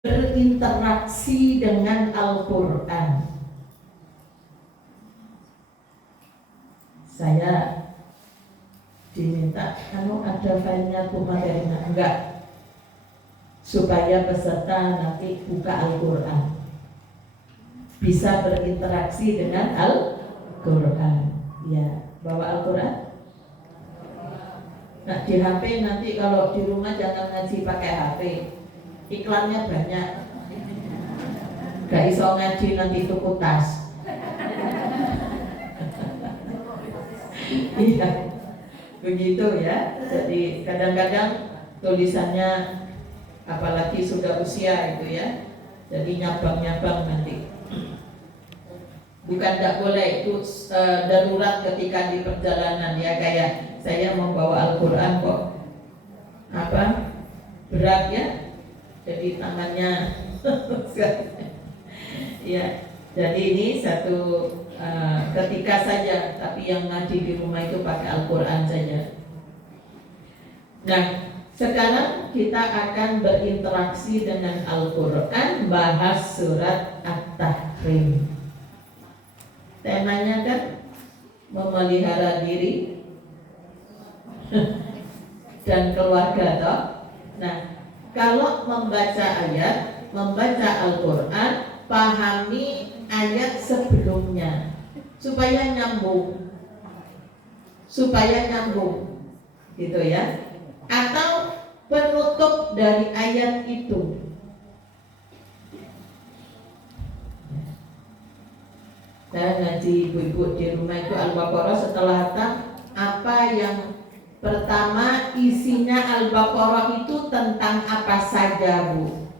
berinteraksi dengan Al-Quran. Saya diminta, kamu ada filenya Bu materinya? Enggak, supaya peserta nanti buka Al-Quran, bisa berinteraksi dengan Al-Quran. Ya, bawa Al-Quran. Nah, di HP nanti kalau di rumah jangan ngaji pakai HP, iklannya banyak, gak iso ngaji nanti tuku tas. Iya, begitu ya. Jadi kadang-kadang tulisannya, apalagi sudah usia itu ya, jadi nyabang-nyabang nanti. Bukan tidak boleh, itu darurat ketika di perjalanan ya, kayak saya membawa Al-Quran kok berat ya, jadi tangannya ya. Jadi ini satu ketika saja, tapi yang ngaji di rumah itu pakai Al-Quran saja. Nah, sekarang kita akan berinteraksi dengan Al-Quran, bahas surat At-Tahrim. Temanya kan memelihara diri dan keluarga toh. Nah, kalau membaca ayat, membaca Al-Quran, pahami ayat sebelumnya supaya nyambung, gitu ya. Atau penutup dari ayat itu. Saya ngaji ibu-ibu di rumah itu Al-Baqarah, setelah hatam, apa yang pertama isinya Al-Baqarah itu tentang apa saja, Bu?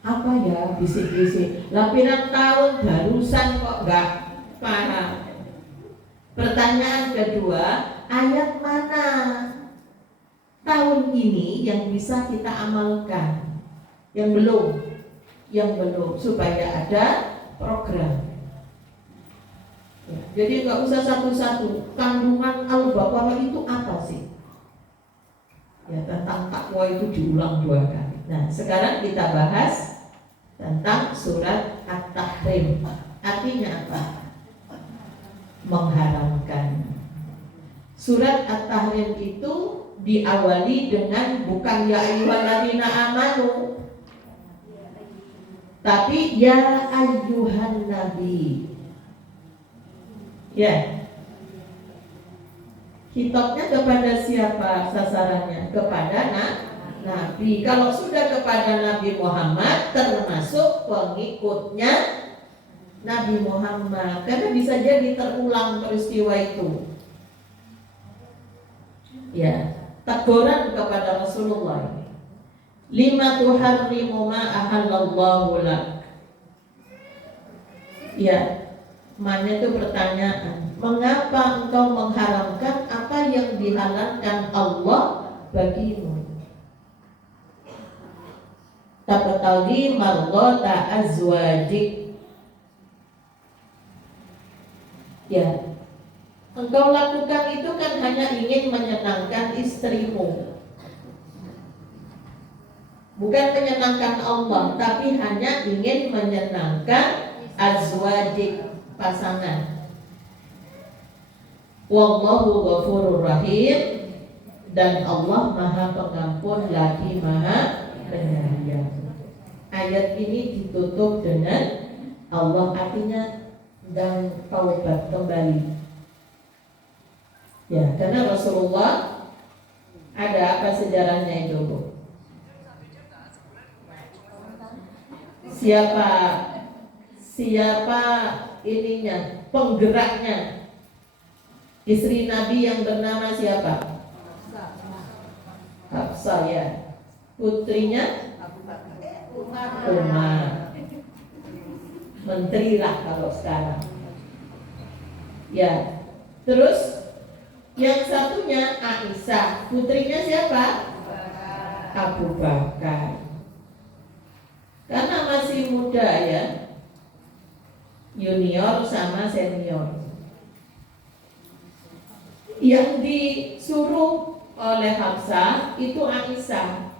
Apa ya, bisik-bisik, lampiran tahun barusan kok gak paham. Pertanyaan kedua, ayat mana tahun ini yang bisa kita amalkan? Yang belum, supaya ada program. Ya, jadi nggak usah satu-satu. Kandungan Al-Baqarah itu apa sih? Ya, tentang takwa itu diulang 2 kali. Nah, sekarang kita bahas tentang surat At-Tahrim. Artinya apa? Mengharamkan. Surat At-Tahrim itu diawali dengan bukan ya ayyuhalladzina amanu, tapi ya ayyuhan nabi. Ya, kitabnya kepada siapa sasarannya? Kepada Nabi. Kalau sudah kepada Nabi Muhammad, termasuk pengikutnya Nabi Muhammad, karena bisa jadi terulang peristiwa itu. Ya, teguran kepada Rasulullah ini. Lima tuharrimu ma ahallallahu lak. Ya, maknanya itu pertanyaan, mengapa engkau mengharamkan apa yang dihalalkan Allah bagimu? Tabtaghi mardata azwajik. Ya, engkau lakukan itu kan hanya ingin menyenangkan istrimu, bukan menyenangkan Allah, tapi hanya ingin menyenangkan azwajik, pasangan. Wallahu ghafurur rahim, dan Allah Maha Pengampun lagi Maha Penyayang. Ayat ini ditutup dengan Allah, artinya dan taubat kembali. Ya, karena Rasulullah ada apa sejarahnya itu, Bu? Siapa ininya, penggeraknya? Istri Nabi yang bernama siapa? Hafsah ya. Putrinya Umar. Menteri lah kalau sekarang. Ya. Terus yang satunya Aisyah. Putrinya siapa? Abu Bakar. Karena masih muda ya, junior sama senior. Yang disuruh oleh Hafsah itu Aisyah.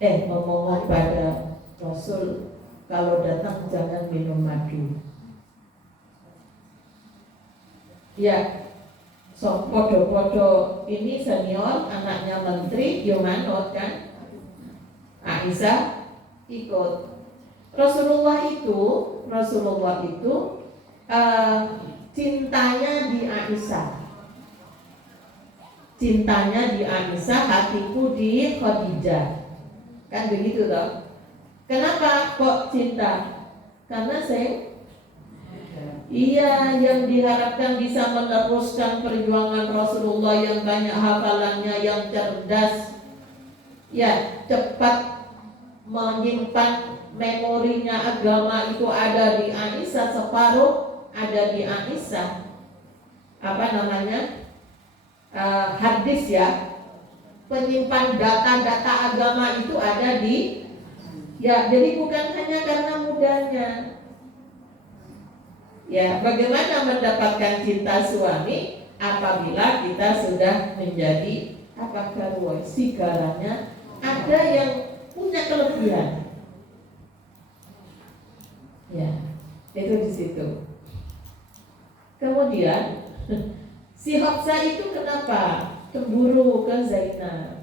memohon pada Rasul kalau datang jangan minum madu. Ya, so podo-podo ini senior, anaknya menteri, yo manut kan? Aisyah ikut. Rasulullah itu cintanya di Aisyah. Cintanya di Aisyah, hatiku di Khadijah. Kan begitu toh? Kenapa kok cinta? Karena yang diharapkan bisa meneruskan perjuangan Rasulullah yang banyak hafalannya, yang cerdas, ya cepat menyimpan memorinya agama itu ada di Aisyah, separuh ada di Aisyah. Hadis ya, penyimpan data-data agama itu ada di, ya jadi bukan hanya karena mudanya. Ya, bagaimana mendapatkan cinta suami apabila kita sudah menjadi karwai, segalanya ada yang punya kelebihan. Ya, itu di situ. Kemudian si Hafsah itu kenapa cemburu ke Zainab?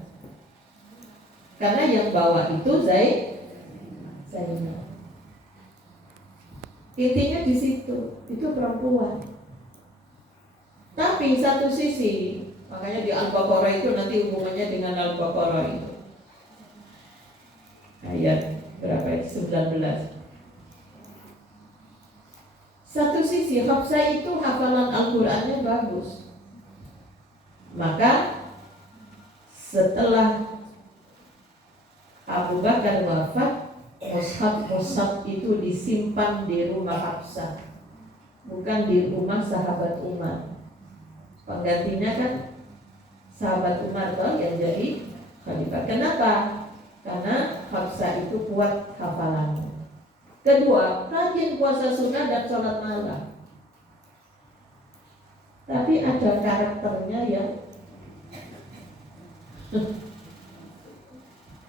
Karena yang bawa itu Zainab. Intinya di situ, itu perempuan. Tapi satu sisi, makanya di Al-Baqarah itu nanti hubungannya dengan Al-Baqarah itu. Ayat berapa itu? 19. Satu sisi Hafsah itu hafalan Al-Qur'annya bagus. Maka setelah Abu Bakar wafat, mushaf itu disimpan di rumah Hafsah, bukan di rumah sahabat Umar. Penggantinya kan sahabat Umar toh yang jadi khalifah. Kenapa? Karena Hafsah itu kuat hafalannya. Kedua, rajin puasa sunnah dan sholat malam. Tapi ada karakternya yang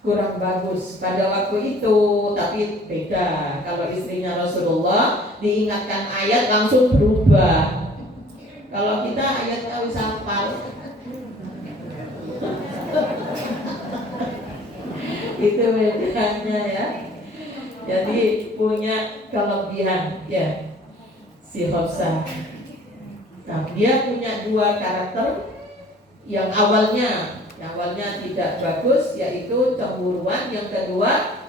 kurang bagus pada waktu itu, tapi beda. Kalau istrinya Rasulullah diingatkan ayat langsung berubah. Kalau kita ayatnya wis hafal. Itu bedanya ya. Jadi punya kelebihan ya si Hafsah. Nah, dia punya dua karakter yang awalnya tidak bagus, yaitu cemburuan. Yang kedua,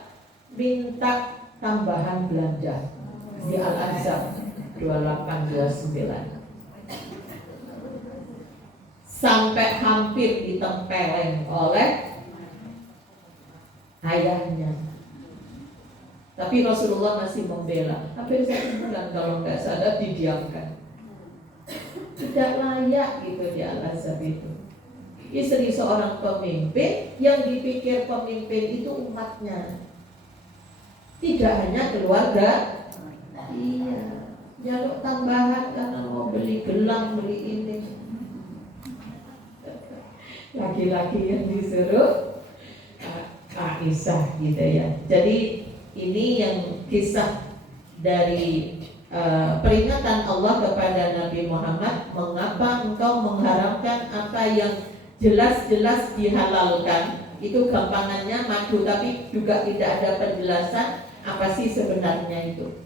minta tambahan belanja di Al-Ahzab 28-29 sampai hampir ditempeleng oleh ayahnya. Tapi Rasulullah masih membela. Hampir 1 bulan kalau nggak sadar didiamkan. Tidak layak gitu di Al-Ahzab itu. Istri seorang pemimpin yang dipikir pemimpin itu umatnya, tidak hanya keluarga. Iya, jaluk tambahan karena mau beli gelang, beli ini. Laki-laki yang disuruh Aisyah gitu ya. Jadi ini yang kisah dari peringatan Allah kepada Nabi Muhammad, mengapa engkau mengharamkan apa yang jelas-jelas dihalalkan. Itu gampangannya madu, tapi juga tidak ada penjelasan apa sih sebenarnya itu.